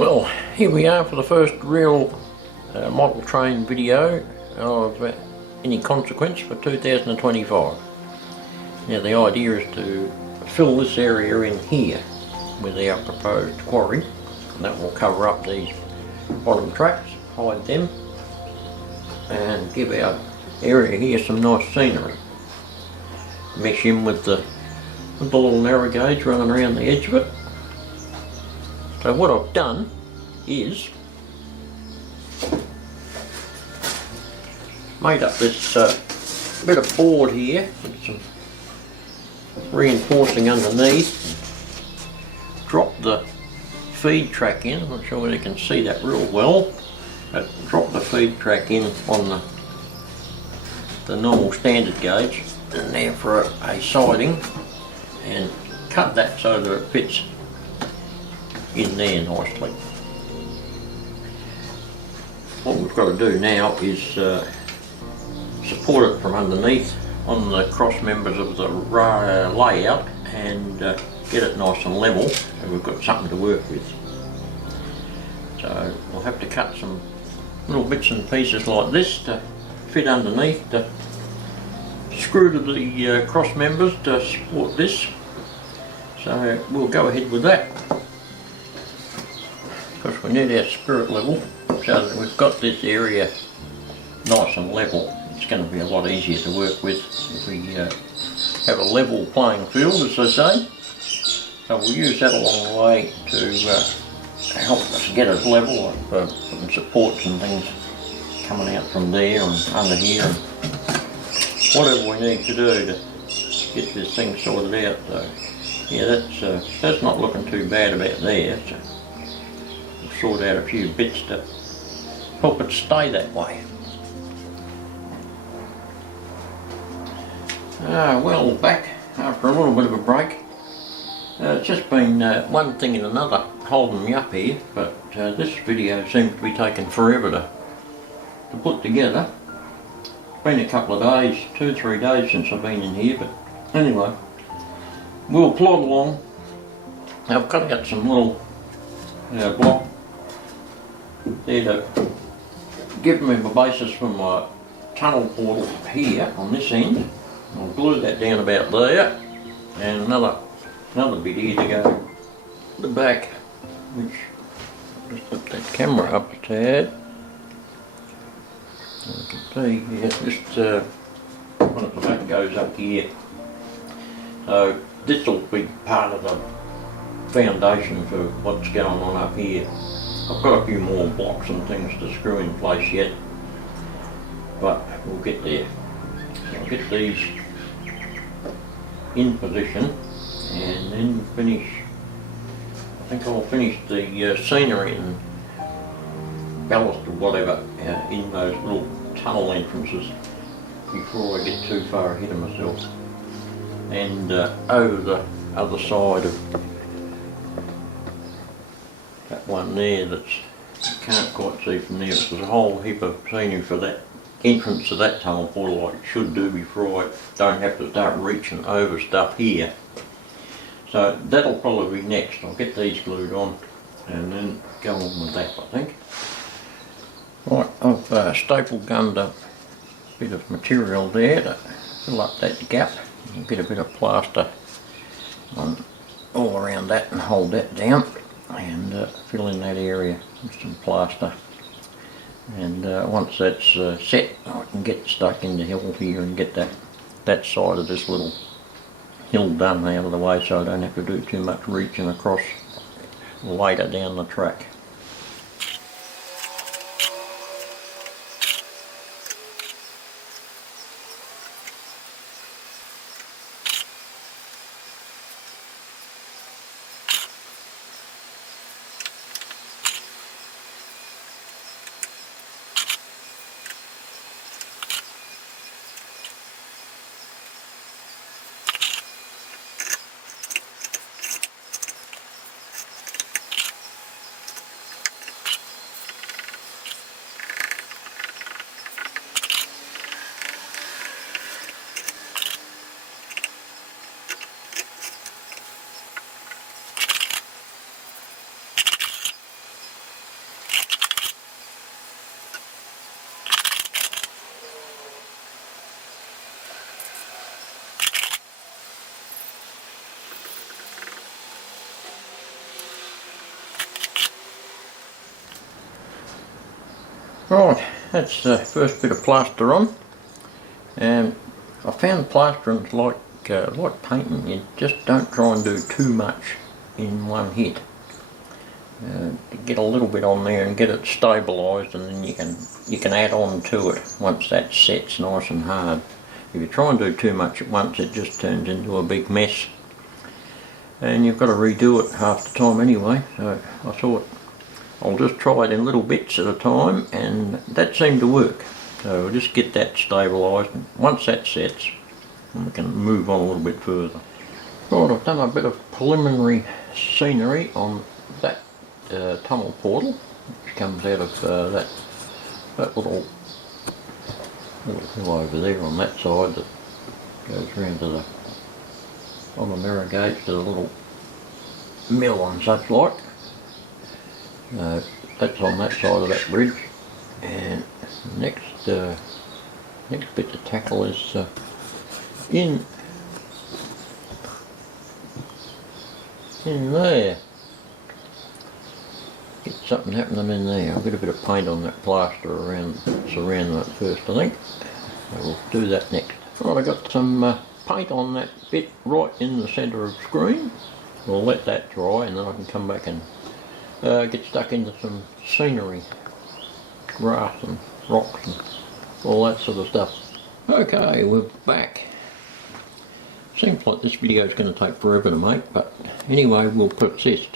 Well, here we are for the first real model train video of any consequence for 2025. Now the idea is to fill this area in here with our proposed quarry, and that will cover up these bottom tracks, hide them, and give our area here some nice scenery. Mesh in with the little narrow gauge running around the edge of it. So what I've done is made up this bit of board here with some reinforcing underneath. Dropped the feed track in. I'm not sure whether you can see that real well, but drop the feed track in on the normal standard gauge in there for a siding, and cut that so that it fits in there nicely. What we've got to do now is support it from underneath on the cross members of the layout and get it nice and level, so we've got something to work with. So we'll have to cut some little bits and pieces like this to fit underneath, to screw to the cross members to support this. So we'll go ahead with that, because we need our spirit level so that we've got this area nice and level. It's going to be a lot easier to work with if we have a level playing field, as they say. So we'll use that along the way to help us get it level, like putting supports and things coming out from there and under here, and whatever we need to do to get this thing sorted out. So yeah, that's not looking too bad about there. So we'll sort out a few bits to help it stay that way. Well, back after a little bit of a break. It's just been one thing and another holding me up here, but this video seems to be taking forever to put together. It's been a couple of days, 2-3 days since I've been in here, but anyway, we'll plod along. I've cut out some little block there to give me the basis for my tunnel portal here on this end. I'll glue that down about there, and another bit here to go at the back, which just put that camera up a tad. So you can see, yeah, just one at the back goes up here. So this will be part of the foundation for what's going on up here. I've got a few more blocks and things to screw in place yet, but we'll get there. So I'll get these in position and then finish. I think I'll finish the scenery and ballast or whatever in those little tunnel entrances before I get too far ahead of myself. And over the other side of that one there that you can't quite see from there, there's a whole heap of scenery for that entrance to that tunnel portal, like it should do, before I don't have to start reaching over stuff here. So that'll probably be next. I'll get these glued on and then go on with that, I think. Right, I've staple gunned a bit of material there to fill up that gap and get a bit of plaster on all around that and hold that down, and fill in that area with some plaster. And once that's set, I can get stuck in the hill here and get that side of this little hill done out of the way, so I don't have to do too much reaching across later down the track. Right, that's the first bit of plaster on, and I found plastering's like painting. You just don't try and do too much in one hit. Get a little bit on there and get it stabilised, and then you can add on to it once that sets nice and hard. If you try and do too much at once, it just turns into a big mess, and you've got to redo it half the time anyway. So I thought I'll just try it in little bits at a time, and that seemed to work. So we'll just get that stabilised, and once that sets, we can move on a little bit further. Right, I've done a bit of preliminary scenery on that tunnel portal, which comes out of that little hill over there on that side that goes round to the on the mirror gate to the little mill and such like. That's on that side of that bridge, and next bit to tackle is in there. Get something happening in there. I'll get a bit of paint on that plaster around that first, I think. So we'll do that next. Right, I got some paint on that bit right in the centre of the screen. We'll let that dry, and then I can come back and get stuck into some scenery, grass and rocks and all that sort of stuff. Okay, we're back. Seems like this video is going to take forever to make, but anyway, we'll persist.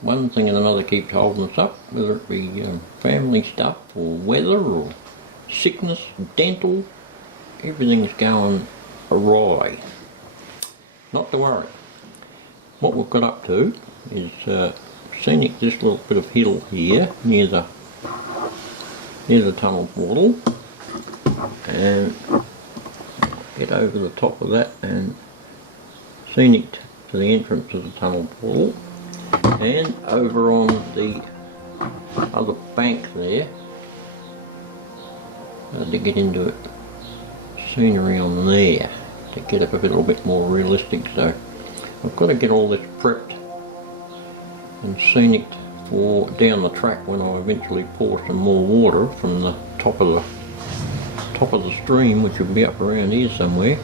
One thing and another keeps holding us up, whether it be family stuff or weather or sickness, dental, everything's going awry. Not to worry. What we've got up to is scenic this little bit of hill here near the tunnel portal, and get over the top of that and scenic to the entrance of the tunnel portal, and over on the other bank there to get into it, scenery on there to get it a little bit more realistic. So I've got to get all this prepped and scenic for down the track when I eventually pour some more water from the top of the stream, which will be up around here somewhere,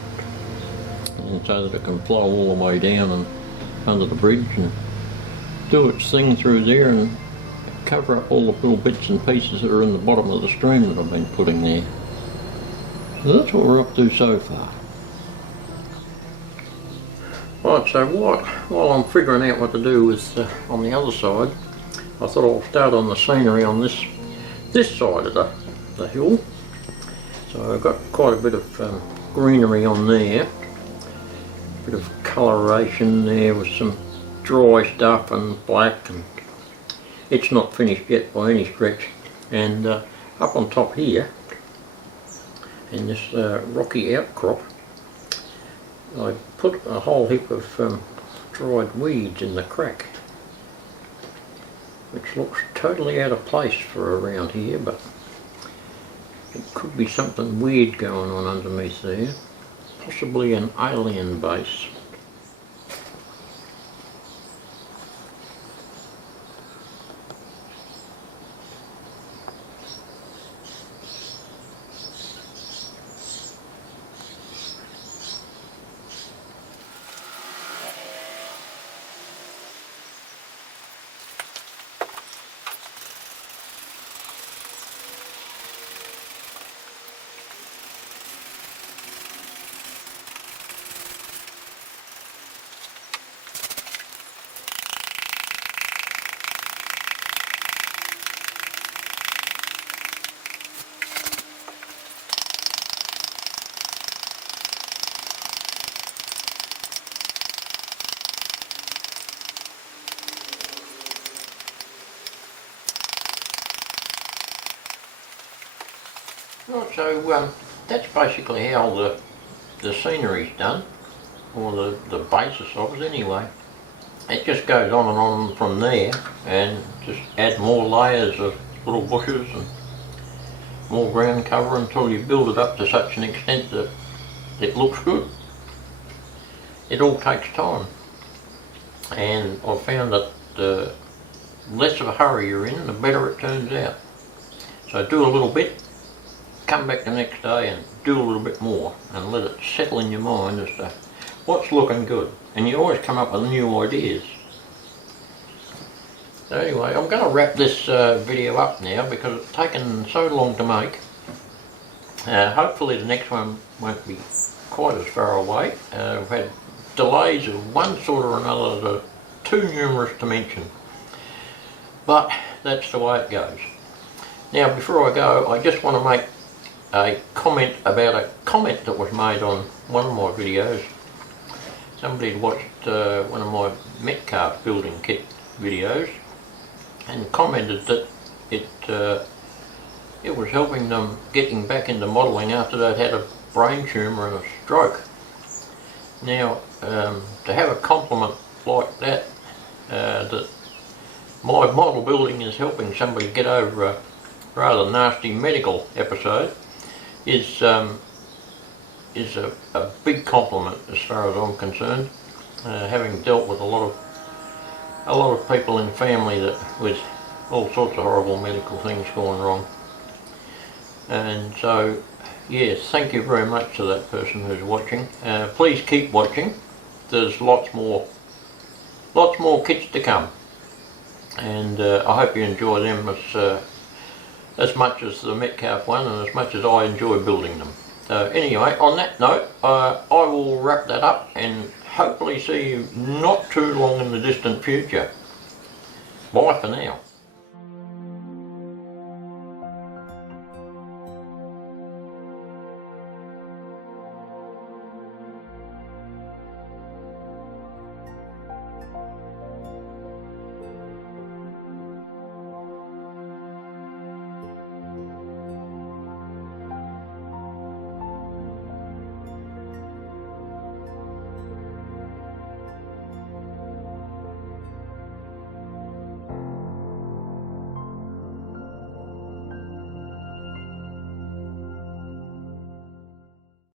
and so that it can flow all the way down and under the bridge and do its thing through there and cover up all the little bits and pieces that are in the bottom of the stream that I've been putting there. So that's what we're up to so far. Right, so while I'm figuring out what to do with on the other side, I thought I'll start on the scenery on this side of the hill. So I've got quite a bit of greenery on there, a bit of coloration there with some dry stuff and black, and it's not finished yet by any stretch. And up on top here, in this rocky outcrop, I put a whole heap of dried weeds in the crack, which looks totally out of place for around here, but it could be something weird going on underneath there, possibly an alien base. Right, so that's basically how the scenery's done, or the basis of it anyway. It just goes on and on from there, and just add more layers of little bushes and more ground cover until you build it up to such an extent that it looks good. It all takes time, and I've found that the less of a hurry you're in, the better it turns out. So do a little bit, come back the next day and do a little bit more, and let it settle in your mind as to what's looking good. And you always come up with new ideas. So anyway, I'm going to wrap this video up now because it's taken so long to make. Hopefully the next one won't be quite as far away. We've had delays of one sort or another that are too numerous to mention. But that's the way it goes. Now before I go, I just want to make a comment about a comment that was made on one of my videos. Somebody had watched one of my Metcalf building kit videos and commented that it was helping them getting back into modelling after they'd had a brain tumour and a stroke. Now, to have a compliment like that, that my model building is helping somebody get over a rather nasty medical episode, is a big compliment as far as I'm concerned. Having dealt with a lot of people in family that with all sorts of horrible medical things going wrong. And so, yes, thank you very much to that person who's watching. Please keep watching. There's lots more kits to come, and I hope you enjoy them as much as the Metcalf one and as much as I enjoy building them. So anyway, on that note, I will wrap that up and hopefully see you not too long in the distant future. Bye for now.